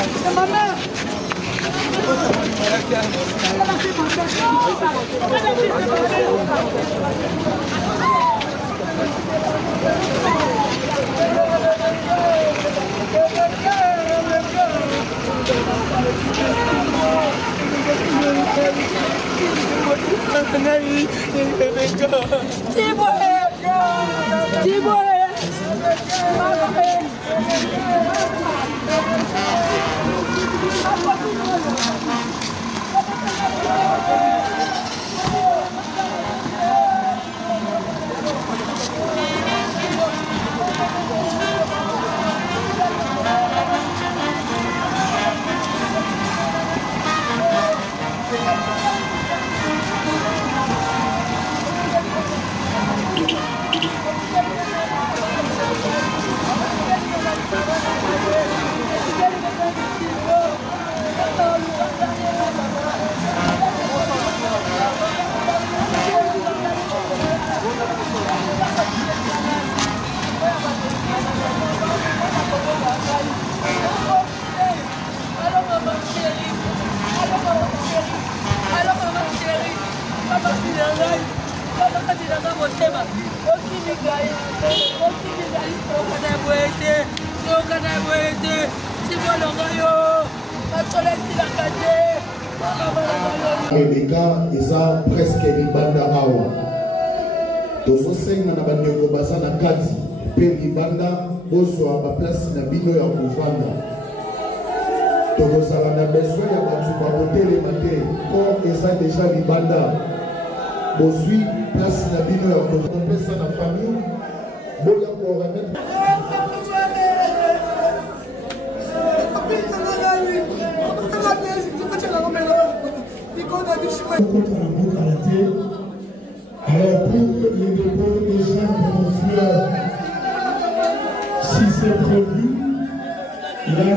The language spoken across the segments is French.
C'est ma mère. Rebecca eza presque libanda awa tozosenga na bandeko baza na kati mpe libanda bozwa baplace na bino ya kovanda tokozala na besoin ya bato bakotelema te mpo eza deja libanda bozwi place na bino ya kopesa na famille boya koremettre alors pour les dépôts des gens de mon fleur, si c'est prévu, il y a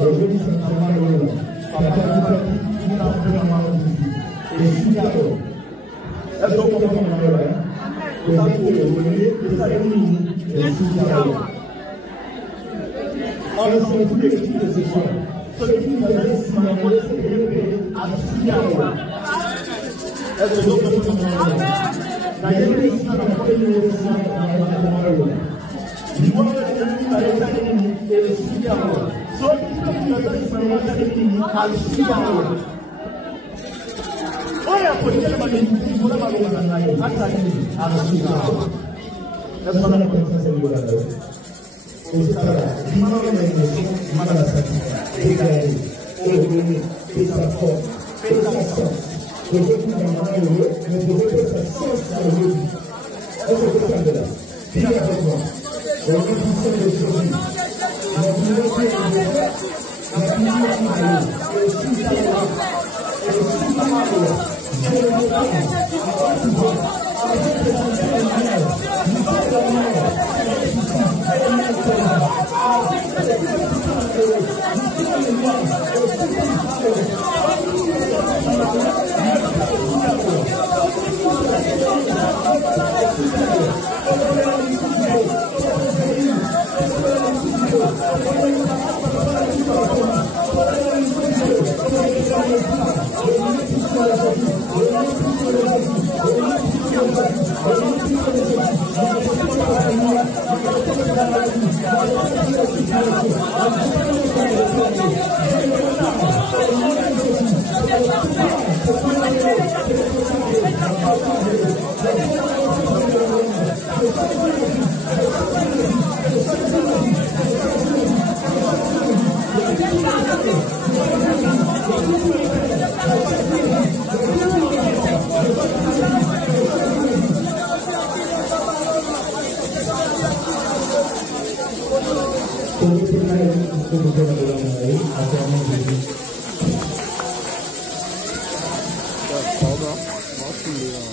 Aujourd'hui, c'est un travail. Papa, nous avons et si d'abord, est-ce qu'on peut faire un travail? Vous avez les amis, et si d'abord. Alors, c'est tous les petits de ce soir. Ceux qui vous avez signalé, c'est que vous avez assisté à eux. Est-ce que vous pouvez faire un travail? La vérité, c'est que vous pouvez nous laisser un travail. Nous voyons la vérité, la vérité, et les signes à eux. Ceux qui vous avez signalé, la vérité, assisté à eux. Oya kuendelea majukumu bora bora nayo hata hivi anashinda lazima na kuanza hiyo leo usitaka kimano na hiyo mara na sasa ile ile pesa kwa pesa kwa kwa kuna nayo ndio pesa sasa hiyo hapo kwa ndio pia hapo kwa hiyo sasa ndio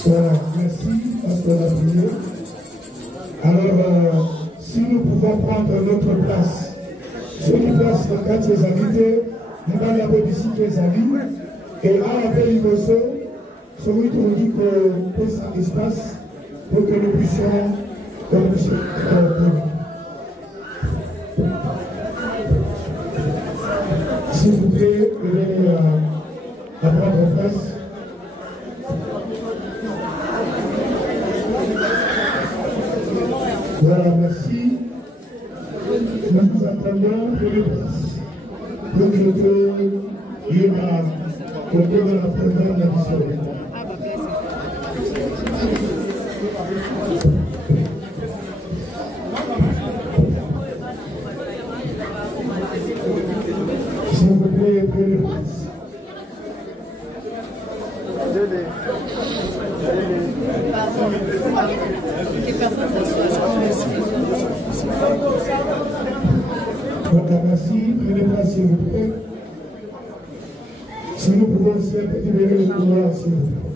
Merci, Pasteur Laprière. Alors, si nous pouvons prendre notre place, ceux qui placent dans quatre invités, nous allons applaudir les amis, et à la paix Liboso, celui qui nous dit que pose un espace pour que nous puissions s'il vous plaît, venez à prendre place. Voilà, merci. Nous vous attendons pour les places. Donc, je peux lire à côté de la première de la mission. S'il vous plaît, prenez place. Voilà, merci. Prenez place, s'il vous plaît. Si nous pouvons se faire petit verre de courant, s'il vous plaît.